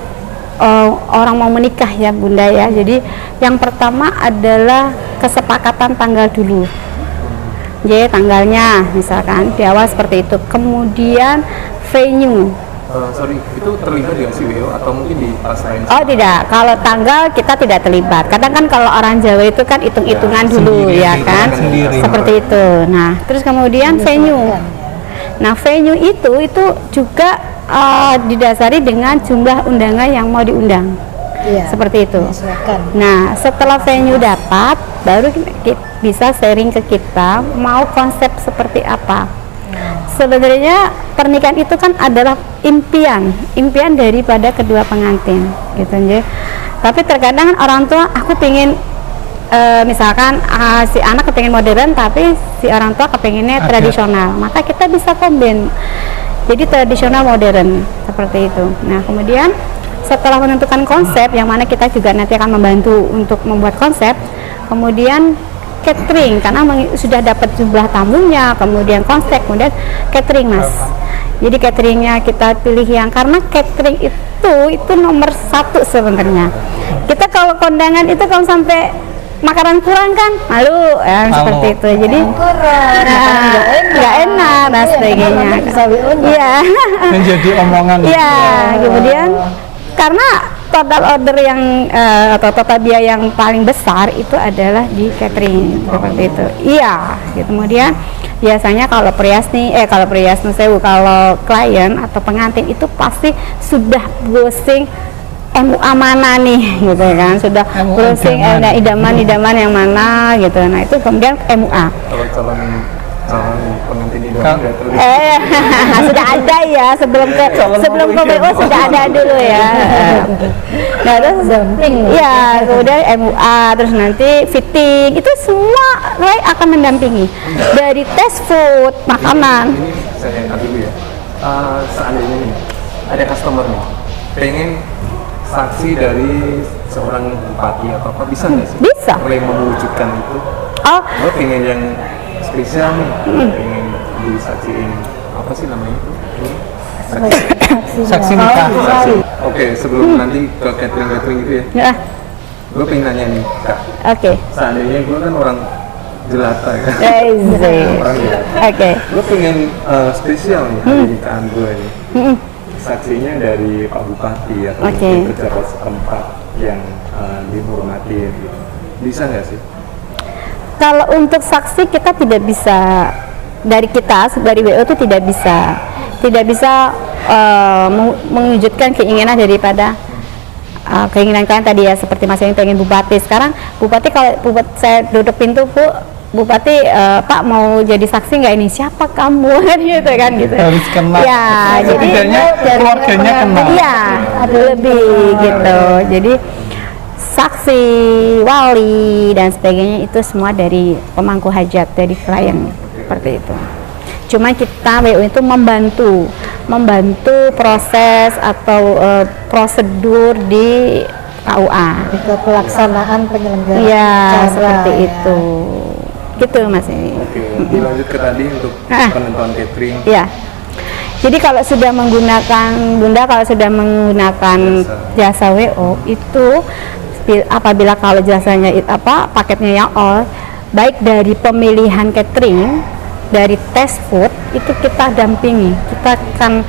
orang mau menikah ya Bunda ya. Jadi yang pertama adalah kesepakatan tanggal dulu. Jadi tanggalnya misalkan di awal seperti itu. Kemudian venue. Sorry, itu terlibat nggak sih WO atau mungkin di pas lain? Oh tidak, kalau tanggal kita tidak terlibat. Kadang kan kalau orang Jawa itu kan hitung-hitungan dulu sendiri, ya kan, sendiri. seperti itu. Nah, terus kemudian venue. Nah, venue itu juga didasari dengan jumlah undangan yang mau diundang. Iya. Seperti itu. Silakan. Nah, setelah venue dapat, baru kita bisa sharing ke kita mau konsep seperti apa. Sebenarnya pernikahan itu kan adalah impian daripada kedua pengantin, gitu ya. Tapi terkadang orang tua, aku pengen misalkan si anak kepengen modern tapi si orang tua kepengennya tradisional, maka kita bisa combine. Jadi tradisional modern seperti itu. Nah, kemudian setelah menentukan konsep, yang mana kita juga nanti akan membantu untuk membuat konsep, kemudian catering karena sudah dapat jumlah tamunya, kemudian konsep, kemudian catering, Mas. Jadi cateringnya kita pilih yang, karena catering itu nomor satu sebenarnya. Kita kalau kondangan itu kalau sampai makanan kurang kan malu ya, seperti itu. Jadi nggak enak dan sebagainya. Iya. Menjadi omongan. Iya. Kemudian karena total order yang atau total biaya yang paling besar itu adalah di catering seperti itu. Iya. Kemudian biasanya kalau kalau klien atau pengantin itu pasti sudah browsing MUA mana nih gitu kan, sudah browsing idaman yang mana gitu. Nah, itu kemudian MUA. Kalau calon pengantin idaman sudah ada ya, sebelum ke BO sudah ada dulu ya. Nah, terus ya kemudian MUA, terus nanti fitting, itu semua Ray akan mendampingi dari tes food, makanan. Ini saya angkat dulu ya. Seandainya nih ada customer nih pengen saksi dari seorang bupati atau apa, bisa nggak sih? Bisa. Mulai mewujudkan itu. Oh, Gue pengen yang spesial nih, pengen disaksiin apa sih namanya itu? Saksi nikah. Saksi. Oke, sebelum nanti ke catering itu ya. ya, Gue pengen nanya nih, Kak. oke. Seandainya gue kan orang jelata ya. Orang jelata. Oke. Gue pengen spesial nih hari nikahan gue nih. Saksinya dari Pak Bupati atau mungkin pejabat setempat yang dihormati gitu. Bisa nggak sih? Kalau untuk saksi kita tidak bisa, dari WO itu tidak bisa mewujudkan keinginan daripada keinginan kalian tadi ya, seperti Mas yang pengen bupati. Sekarang bupati, kalau saya duduk pintu, Bu, Bupati, Pak mau jadi saksi nggak ini? Siapa kamu? gitu kan gitu. Harus kenal. Ya, jadi keluarganya kenal. Iya, lebih gitu. Jadi saksi, wali dan sebagainya itu semua dari pemangku hajat, dari klien, seperti itu. Cuma kita WO itu membantu proses atau prosedur di KUA. Ke pelaksanaan penyelenggaraan. Iya, seperti itu. Gitu Mas ini. Oke, dilanjut ke tadi untuk penentuan catering. Iya. Jadi kalau sudah menggunakan jasa WO itu, apabila kalau jasanya paketnya yang all, baik dari pemilihan catering, dari tes food itu kita dampingi, kita akan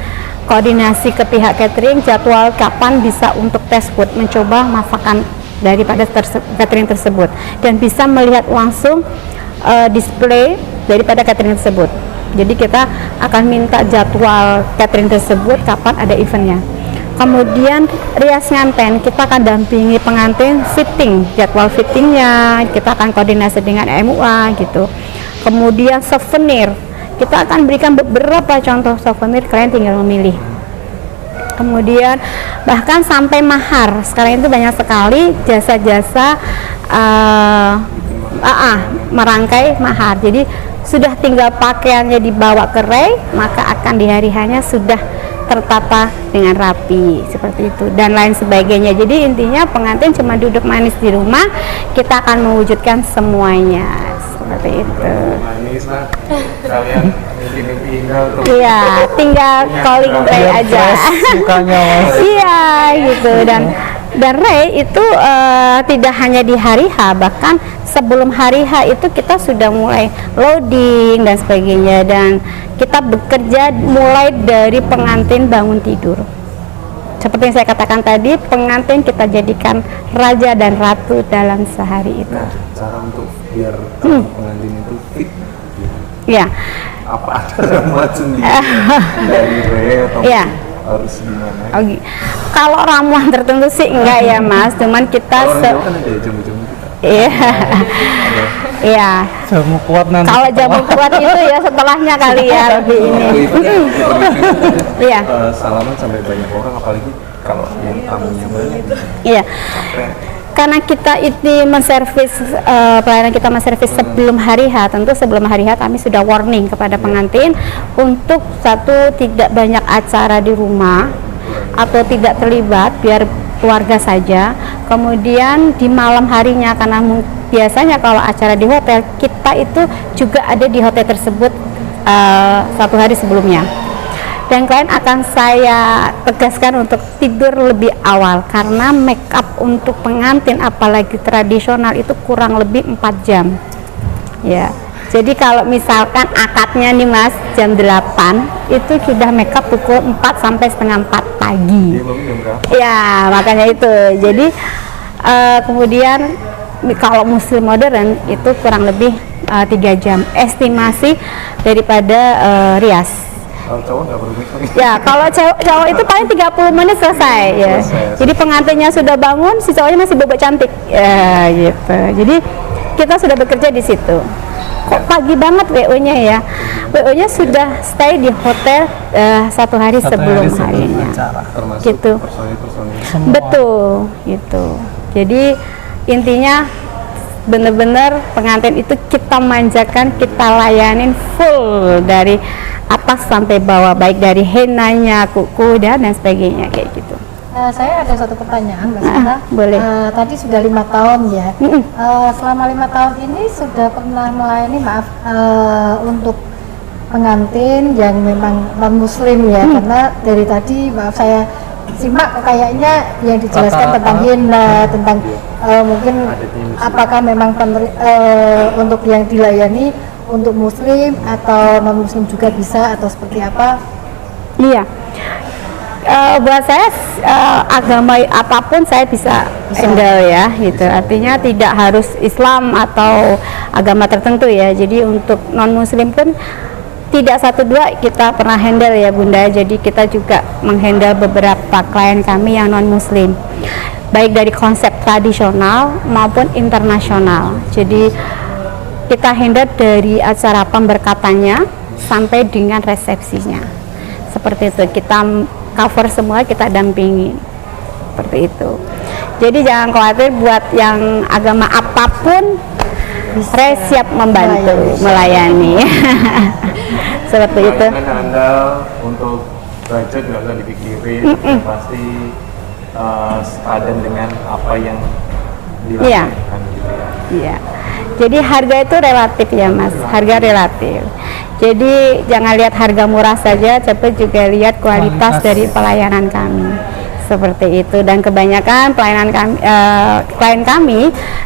koordinasi ke pihak catering jadwal kapan bisa untuk tes food, mencoba masakan daripada catering tersebut dan bisa melihat langsung display daripada catering tersebut. Jadi kita akan minta jadwal catering tersebut kapan ada eventnya. Kemudian rias nganten, kita akan dampingi pengantin fitting, jadwal fittingnya kita akan koordinasi dengan MUA gitu. Kemudian souvenir, kita akan berikan beberapa contoh souvenir, kalian tinggal memilih. Kemudian bahkan sampai mahar, sekarang itu banyak sekali jasa-jasa merangkai mahar. Jadi sudah tinggal pakaiannya dibawa ke Ray, maka akan di hari hanya sudah tertata dengan rapi seperti itu dan lain sebagainya. Jadi intinya pengantin cuma duduk manis di rumah, kita akan mewujudkan semuanya seperti itu. Manis lah, kalian mimpi indah tuh. Iya, tinggal calling Ray aja. Mukanya Mas. Iya gitu, dan Ray itu tidak hanya di hari H, bahkan sebelum hari H itu kita sudah mulai loading dan sebagainya, dan kita bekerja mulai dari pengantin bangun tidur. Seperti yang saya katakan tadi, pengantin kita jadikan raja dan ratu dalam sehari itu. Nah, cara untuk biar pengantin itu fit, Ya. apa ada ramuan sendiri dari Ray atau Ya. harus gimana? Kalau ramuan tertentu sih enggak ya Mas, cuman kita Kalau orang Jawa kan ada jamu-jamu kita. Iya. Iya. Jamu kuat nanti. Kalau jamu kuat itu ya setelahnya kali ya lebih ini. Iya. Salaman sampai banyak orang, apalagi kalau yang tamunya banyak. Iya. Sampai karena kita ini menservis pelayanan kita menservis sebelum hari H, tentu sebelum hari H kami sudah warning kepada pengantin untuk satu, tidak banyak acara di rumah atau tidak terlibat, biar keluarga saja. Kemudian di malam harinya, karena biasanya kalau acara di hotel, kita itu juga ada di hotel tersebut 1 hari sebelumnya. Dan klien akan saya tegaskan untuk tidur lebih awal, karena make up untuk pengantin apalagi tradisional itu kurang lebih 4 jam ya. Jadi kalau misalkan akadnya nih Mas jam 8, itu sudah make up pukul 4 sampai setengah 4 pagi ya, makanya itu. Jadi kemudian kalau muslim modern itu kurang lebih 3 jam estimasi daripada rias. Kalau cowok nggak perlu make up. Ya, kalau cowok itu paling 30 menit selesai ya. Jadi pengantinnya sudah bangun, si cowoknya masih bobok cantik. Ya, gitu. Jadi kita sudah bekerja di situ. Kok pagi banget WO-nya ya? WO-nya sudah stay di hotel 1 hari sebelum harinya. Termasuk Gitu. personil. Betul, gitu. Jadi intinya benar-benar pengantin itu kita manjakan, kita layanin full dari atas sampai bawah, baik dari henanya, kuku dan sebagainya kayak gitu. Saya ada satu pertanyaan Mbak Sinta. Boleh. Tadi sudah 5 tahun ya. Selama 5 tahun ini sudah pernah melayani untuk pengantin yang memang non muslim ya, karena dari tadi maaf saya simak kayaknya yang dijelaskan tentang henna, tentang mungkin apakah memang untuk yang dilayani untuk muslim atau non muslim juga bisa atau seperti apa? Iya. Buat saya agama apapun saya bisa handle ya gitu. Artinya tidak harus Islam atau agama tertentu ya. Jadi untuk non muslim pun tidak 1-2 kita pernah handle ya Bunda. Jadi kita juga menghandle beberapa klien kami yang non muslim, baik dari konsep tradisional maupun internasional. Jadi kita handle dari acara pemberkatannya sampai dengan resepsinya. Seperti itu, kita cover semua, kita dampingi. Seperti itu. Jadi jangan khawatir, buat yang agama apapun saya siap membantu, melayani. Seperti itu. Dengan handal untuk budget nggak usah dipikirin, yang pasti sepadan dengan apa yang dilakukan gitu ya. Iya. Jadi harga itu relatif ya Mas, harga relatif. Jadi jangan lihat harga murah saja, tapi juga lihat kualitas dari pelayanan kami. Seperti itu, dan kebanyakan pelayanan kami, klien kami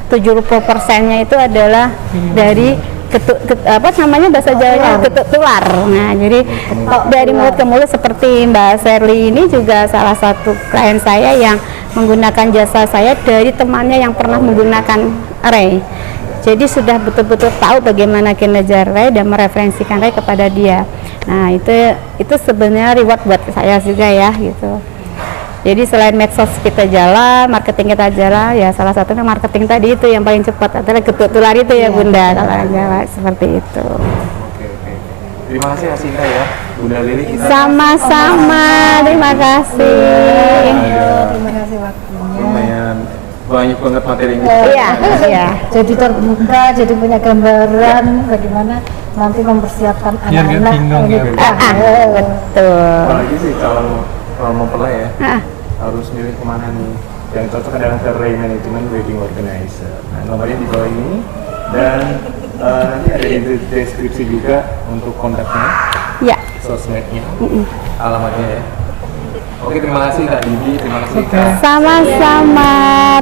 70%-nya itu adalah dari apa namanya bahasa Jawanya ketuk tular. Nah, jadi dari mulut ke mulut, seperti Mbak Sherly ini juga salah satu klien saya yang menggunakan jasa saya dari temannya yang pernah menggunakan Ray. Jadi sudah betul-betul tahu bagaimana kinerja Ray dan mereferensikan Ray kepada dia. Nah, itu sebenarnya reward buat saya juga ya gitu. Jadi selain medsos kita jalan, marketing kita jalan, ya salah satunya marketing tadi itu yang paling cepat adalah ketuk tular itu ya Bunda, kalau jalan seperti itu. Oke. Terima kasih Asinta ya, Bunda Lili. Sama-sama, terima kasih. Terima kasih waktunya. Lumayan banyak banget materinya. Iya. Jadi terbuka, jadi punya gambaran bagaimana nanti mempersiapkan Biar nggak anak-anak. bingung ya. Betul. Apalagi sih kalau mempelai ya, harus milih kemana nih. Yang cocok adalah ke Ray Management Wedding Organizer. Nah, nomornya di bawah ini, dan nanti ada di deskripsi juga untuk kontaknya, Ya. sosmednya, alamatnya ya. Oke, terima kasih Kak Didi, terima kasih Kak. Sama-sama,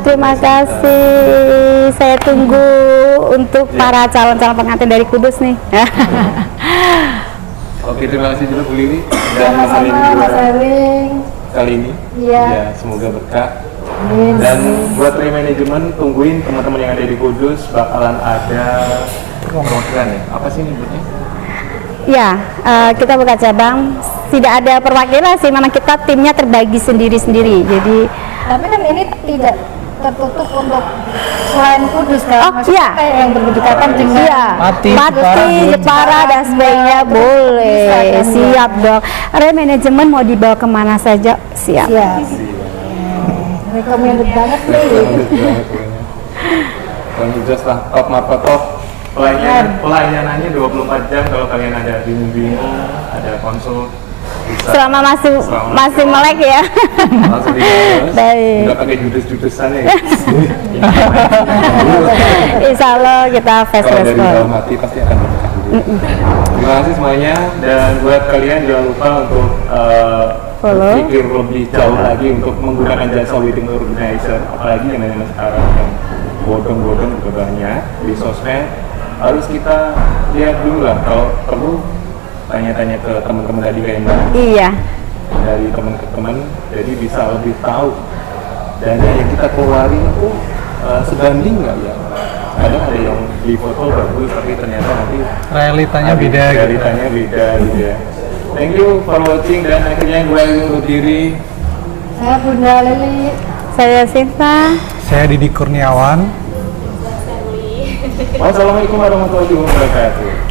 terima kasih. Saya tunggu untuk para calon-calon pengantin dari Kudus nih. Oke, terima kasih juga Bu Lili dan Sama-sama Mas Ering. kali ini. Iya. Ya, semoga berkah. Amin. Dan buat Ray Management, tungguin teman-teman yang ada di Kudus bakalan ada program ya. Apa sih nyebutnya? Ya, kita buka cabang. Tidak ada perwakilan sih, memang kita timnya terbagi sendiri-sendiri. Jadi, Tapi kan ini tidak tertutup untuk selain Kudus kan? Oh, Maksudnya iya. kayak yang berdekatan dengan iya, Pati, Jepara dan sebagainya boleh. Bisa, kan? Siap dong. Ray Management mau dibawa kemana saja siap. siap. recommended banget nih. Dan just lah, top market top. Pelayanannya 24 jam. Kalau kalian ada bingung-bingung, ada konsul, bisa Selama masih melek ya. langsung dibahas. Baik. Nggak pakai judes-judesan ya guys. Insya Allah kita fast Kalau dari respon. dalam hati pasti akan berkah. Terima kasih semuanya, dan buat kalian jangan lupa untuk Follow. berpikir lebih jauh lagi untuk menggunakan jasa wedding organizer, apalagi yang namanya sekarang yang bodong-bodong juga banyak di sosmed. Harus kita lihat dulu lah, kalau perlu tanya-tanya ke teman-teman tadi kayak Mbak, Iya. dari teman ke teman, jadi bisa lebih tahu dana yang kita keluarin itu sebanding nggak ya. Kadang ada yang di foto bagus tapi ternyata nanti Realitanya beda gitu. realitanya beda gitu ya. Thank you for watching, dan akhirnya gue undur diri. Saya Bunda Lili. Saya Sinta. Saya Didi Kurniawan. Wassalamualaikum warahmatullahi wabarakatuh.